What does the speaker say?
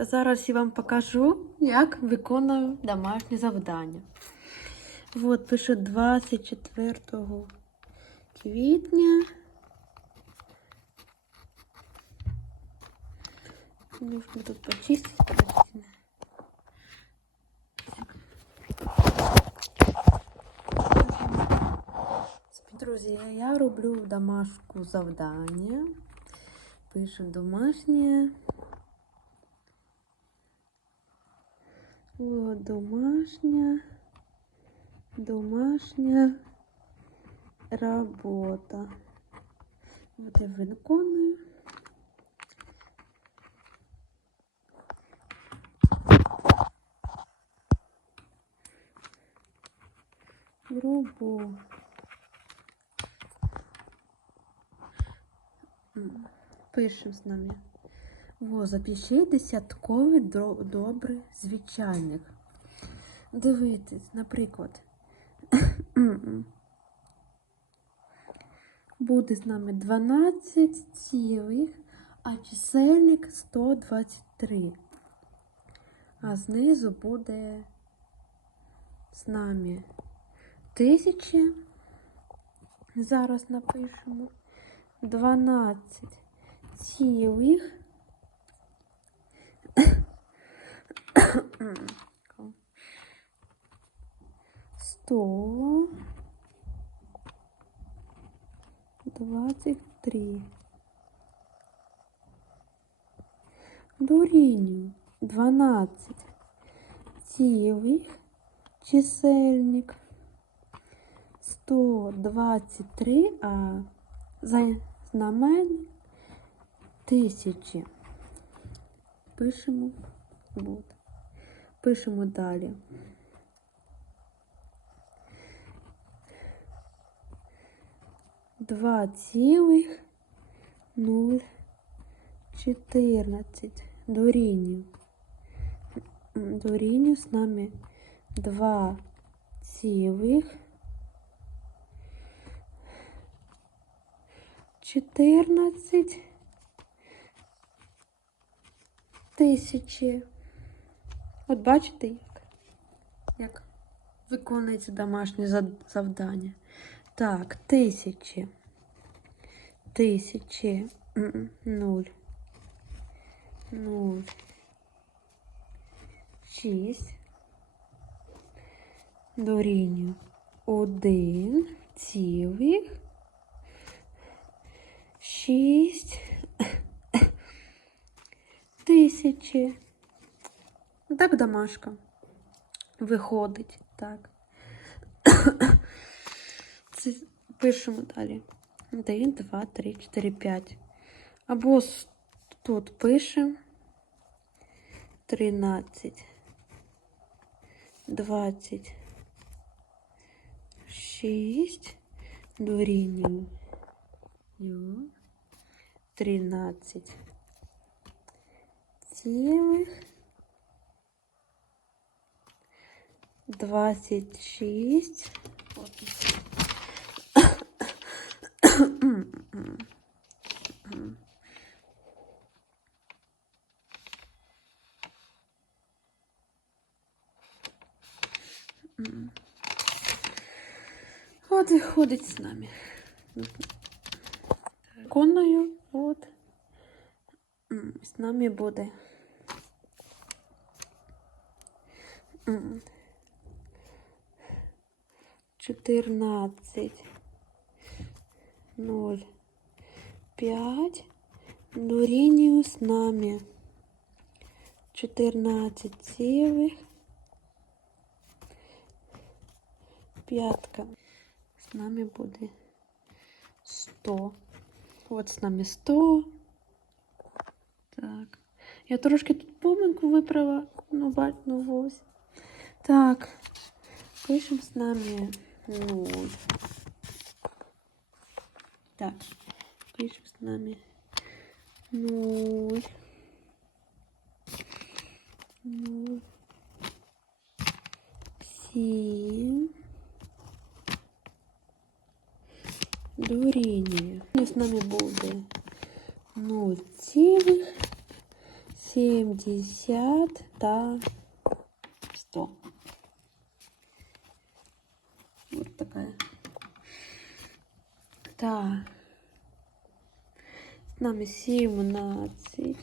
Зараз я вам покажу, як виконую домашнє завдання. От, пишу 24 квітня. Нужно тут почистить. Друзі, я роблю домашку завдання. Пишу домашнє. О, домашня. Домашня робота. От я виконую. М, Пишемо з нами. Во, запиши десятковий добрий звичайник. Дивитись, наприклад. Буде з нами 12 цілих, а чисельник 123. А знизу буде з нами тисячі. Зараз напишемо 12 цілих. Сто двадцять три. Дорівнює дванадцять цілих чисельник сто двадцять три, а за знаменник тисячі. Пишемо от. Пишемо далі. Два цілих нуль чотирнадцять. Дорівнює. Дорівнює з нами два цілих чотирнадцять тисячі. От бачите, як, як виконується домашнє завдання. Так, тисячі. Тисячі. Нуль. Нуль. Шість. Дорівнює. Один цілих. Шість. Тисячі. Так домашка виходить. Так. Це пишемо далі. 1, 2, 3, 4, 5. Або с- тут пишемо 13, 20, 6, дорівнює 13 цілих 26. От. От виходить з нами. Виконую, от. З нами буде. М. 14 0 5 дорівнює з нами 14 цілих п'ятка з нами буде 100 от з нами 100 так я трошки тут помилку виправила ну бать ну ось так пишемо з нами 0 так пишемо з нами. 0 0 7 дорівнює. З нами буде 0 цілих 70 та 100. Такая. Так. З нами 17.